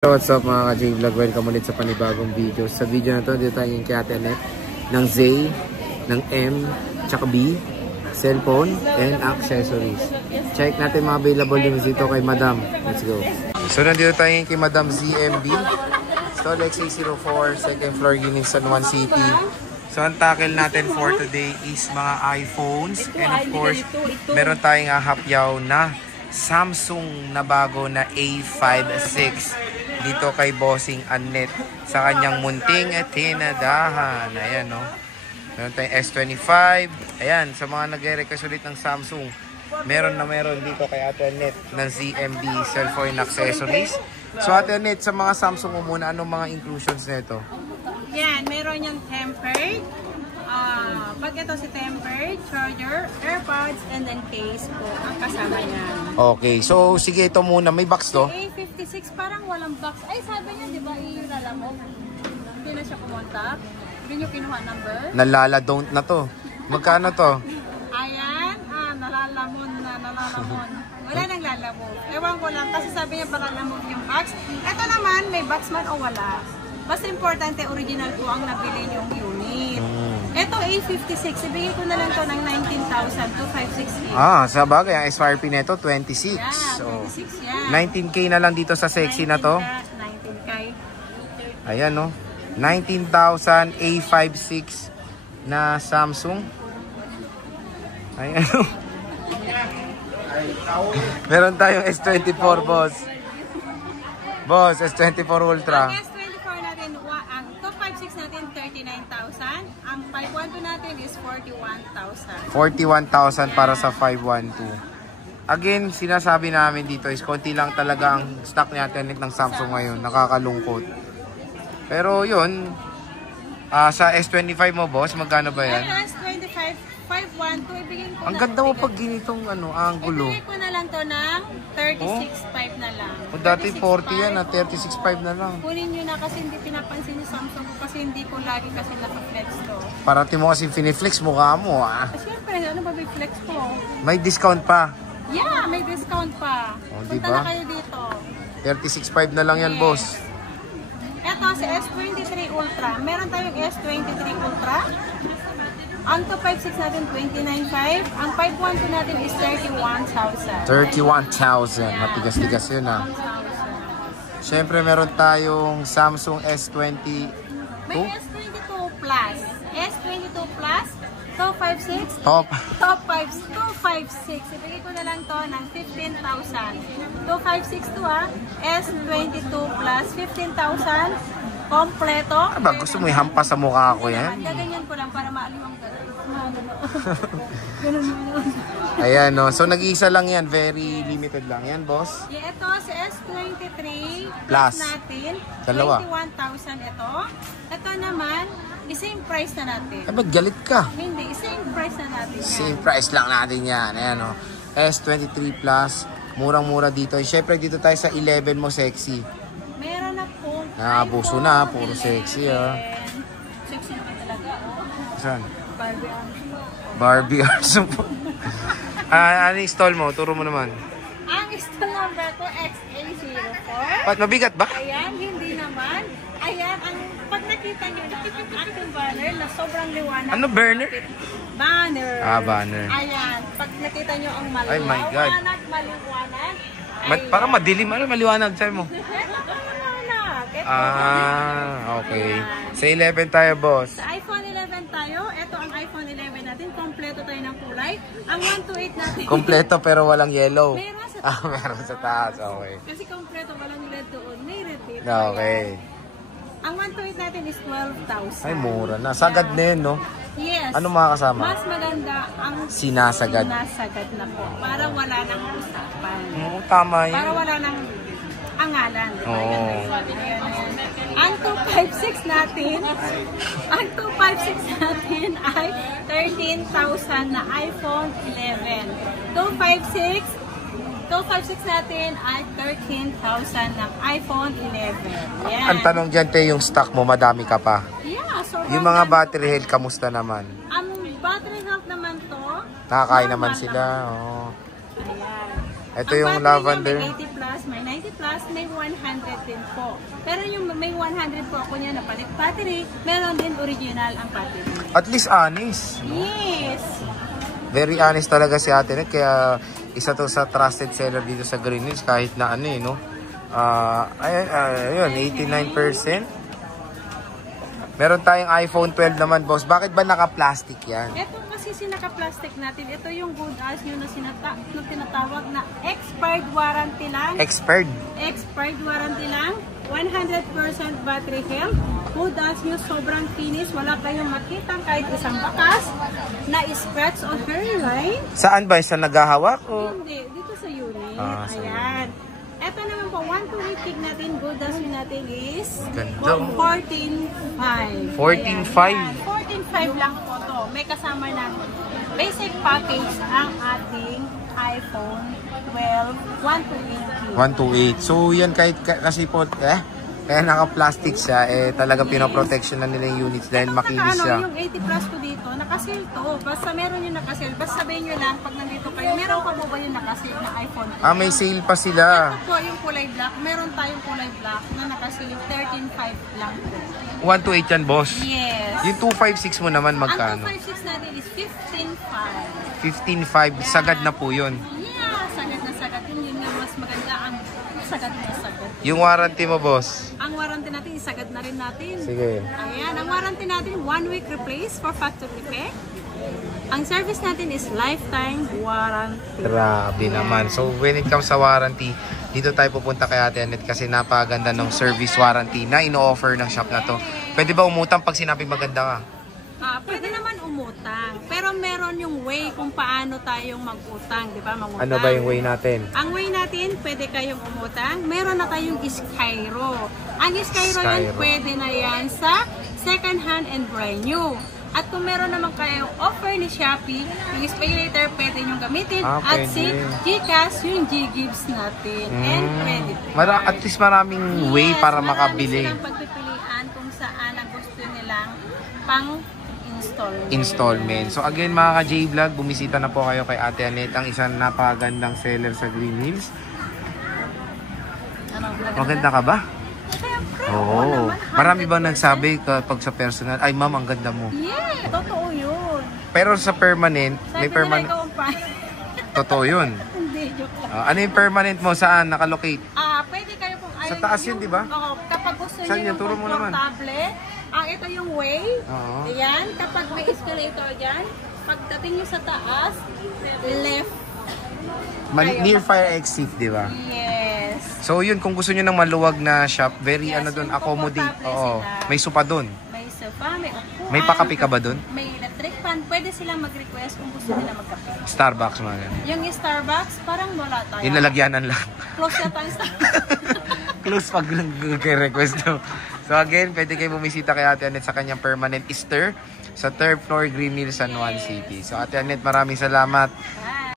What's up mga ka-J-Vlog? Welcome ulit sa panibagong video. Sa video na to, dito tayo yung kay Ate Annette ng Z, ng M, tsaka B, cellphone, and accessories. Check natin mga available din dito kay Madam. Let's go. So nandito tayo yung kay Madam ZMB. Stall XA04, second floor, Gining San Juan City. So ang tackle natin for today is mga iPhones. And of course, meron tayong hapyaw na Samsung na bago na A56 dito kay Bossing Annette sa kanyang munting tinadahan. Ayan, no? Meron tayong S25. Ayan, sa mga nagre-request ulit ng Samsung, meron dito kay Ate Annette ng ZMB cellphone accessories. So Ate Annette, sa mga Samsung mo muna, anong mga inclusions nito? Yan, meron yung tempered. Pag ito si tempered, charger, AirPods, and then case po ang kasama niya. Okay, so sige ito muna. May box to? A56 parang walang box. Ay, sabi niya, di ba, ilalamog? Hindi na siya kumontak. Hindi niyo kinuha number. Nalala-don't na to. Magkano to? Ayan, nalalamon. Wala nang lalamog. Ewan ko lang, kasi sabi niya palalamog yung box. Ito naman, may box man o wala. Basta importante, original po ang nabili yung unit. Ito A56, ibigay ko na lang to ng 19,256. Sa bagay, ang SRP nito 26. Yeah, 26 yan. 19K na lang dito sa sexy na to. 19K. Ayan, no. 19,000 A56 na Samsung. Ayan, no. Meron tayong S24, boss. Boss, S24 Ultra. Ang S24 natin, ang 256 natin 39,000. Ang 512 natin is 41,000. 41,000 para sa 512. Again, sinasabi namin dito is konti lang talaga ang stock natin ng Samsung ngayon. Nakakalungkot. Pero yun, sa S25 mo, boss, magkano ba yan? Ay, S25, 512, ibigay ko ang ganda mo pag ginitong angulo. Ibigay ko na lang to ng 36.5 na lang. Dati 40 yan, 36.5 na lang. Kunin nyo na kasi hindi pinapansin ni Samsung ko kasi hindi ko lagi kasi naka-flex to. Parati mo kasi finiflex mukha mo, Siyempre, ano ba may flex ko? May discount pa. Yeah, may discount pa. Punta diba? na kayo dito. 36.5 na lang yan, boss. Eto, si S23 Ultra. Meron tayong S23 Ultra. Ang 256 natin, 29.5. Ang 512 natin is 31,000. 31,000. Matigas-tigas yun, Siyempre, meron tayong Samsung S22. May S22 Plus. S22 Plus, 256. Top 256. Ibigay ko na lang to ng 15,000. 256 to S22 Plus, 15,000. Kompleto. Gusto mo ihampas sa mukha ko yan? Gaganyan ko lang para maalim ang Ayan, no. So, nag-iisa lang yan. Very limited lang yan, boss. Yeah, ito si S23 Plus natin. Dalawa. 21,000 ito. Ito naman, same price na natin. Ba't galit ka? Hindi, same price na natin yan. Same price lang natin yan. Ayan, no. S23 Plus. Murang-mura dito. Siyempre, dito tayo sa 11 mo, sexy. Meron na po. Nakabuso na. Puro sexy, Sexy naman talaga. Saan? Barbie Arson po. Ano yung stall mo? Turo mo naman. Ang stall number ko, XA04. Ba't mabigat ba? Ayan, hindi naman. Ayan, pag nakita nyo na ang aking banner na sobrang liwanag. Ano burner? Banner. Banner. Ayan, pag nakita nyo ang Ay, my God. maliwanag. Para madilim. Ano maliwanag sa'yo mo? Maliwanag. Okay. Sa 11 tayo, boss. Sa iPhone 11 tayo. Ito ang iPhone 11 natin. Kompleto tayo ng kulay. Ang 128 natin. Kompleto pero walang yellow. Meron sa taas. Meron sa taas. Okay. Kasi kompleto, walang red doon. May red dito. Okay. Ang 128 natin is 12,000. Ay, mura na. Sagad na yun, no? Yes. Ano mga kasama? Mas maganda ang Sinasagad. sinasagad na po. Para wala nang usapan. Tama yun. Para wala nang angalan. Oo. Ang 256 natin, ay 13,000 na iPhone 11. 256 natin ay 13,000 ng iPhone 11. Yan. Ang tanong dyan, te, yung stock mo, madami ka pa. Yeah, so Yung mga battery health, kamusta naman? Ang battery health naman to, Nakakain naman normal sila. Ayan. Ito Ang yung battery lavender. May 80 plus, may 90 plus, may 100 din po. Pero yung may 100 po ako niya na palit battery, meron din original ang battery. At least honest. Yes! Very honest talaga si Ate Net. Kaya isa to sa trusted seller dito sa Green Hills. Kahit na ano no. Ayun, 89%. Meron tayong iPhone 12 naman, boss. Bakit ba naka-plastic yan? Ito kasi sinaka-plastic natin. Ito yung good as nyo na tinatawag na expired warranty lang. Expired warranty lang. 100% battery health. Good as nyo, sobrang finish. Wala kayong makita kahit isang bakas na scratch on hairline. Saan ba? Sa naghahawak? O? Hindi, dito sa unit. Sa Ayan. Ito naman po, 128 gig natin, good as natin is Ganda. 14.5. 14.5? 14.5 lang po to. May kasama na basic package ang ating iPhone 12 128 gig. 128. So yan kahit kasi po kaya naka-plastic siya, talagang pinoprotection na nila yung units dahil makinis siya. Yung 80 plus ko dito, nakasil to. Basta meron yung nakasil. Basta sabihin nyo lang, pag nandito kayo, meron pa po ba yung nakasil na iPhone? May sale pa sila. Ito po yung kulay black. Meron tayong kulay black na nakasil yung 13.5 lang po. 128 yan, boss. Yes. Yung 256 mo naman magkano? Ang 256 natin is 15.5. 15.5. Sagad na po yun. Yeah, sagad na sagad. Yun nga mas maganda ang sagad na sagad. Yung warranty mo, boss? Ang warranty natin, isagad na rin natin. Sige. Ayan, ang warranty natin, 1 week replace for factory defect. Ang service natin is lifetime warranty. Grabe naman. So, when it comes sa warranty, dito tayo pupunta kay Ate Anet kasi napakaganda ng service warranty na ino-offer ng shop na to. Pwede ba umutang pag sinabing maganda ka? Pwede naman umutang. Pero meron yung way kung paano tayong mag-utang, di ba? Mangutang. Ano ba yung way natin? Ang way natin, pwede kayong umutang. Meron na tayong Skyro. Ang Skyro yan, pwede na yan sa second hand and brand new. At kung meron naman kayong offer ni Shopee, yung SpayLater pwede nyo gamitin. At si GCash, yung G-Gives natin. And credit. At least maraming way para makabili. Marami silang pagpipilian kung saan ang gusto nilang pang installment. So again mga ka-J-Vlog, bumisita na po kayo kay Ate Anet, ang isang napakagandang seller sa Green Hills. Maganda ka ba? Oo. Marami bang nagsabi kapag sa personal, ay ma'am, ang ganda mo? Yeah, totoo yun. Pero sa permanent, may permanent. Totoo yun. Hindi, joke lang. Ano yung permanent mo? Saan? Nakalocate? Pwede kayo kung ayaw. Sa taas yun, di ba? Oo, kapag gusto Saan niyo yan? Turo mo naman. comfortable, ito yung way. Oo. Ayan, kapag may escalator dyan, pagdating nyo sa taas, left. Near fire exit, di ba? Yes. So yun, kung gusto nyo ng maluwag na shop, very Yes, doon, yung accommodate. comfortable Oo. sila. May sopa doon. May sofa, may upuan. May pakapi ka ba doon? May electric fan. Pwede silang mag-request kung gusto nila magkape. Starbucks mga ganun. Yung Starbucks, parang wala tayo. Yung lalagyanan lang. Close na tayo Starbucks. Close pag nag-request no. So again, pwede kayo bumisita kay Ate Anet sa kanyang permanent stir sa 3rd floor Green Hills, San Juan City. So Ate Anet, maraming salamat.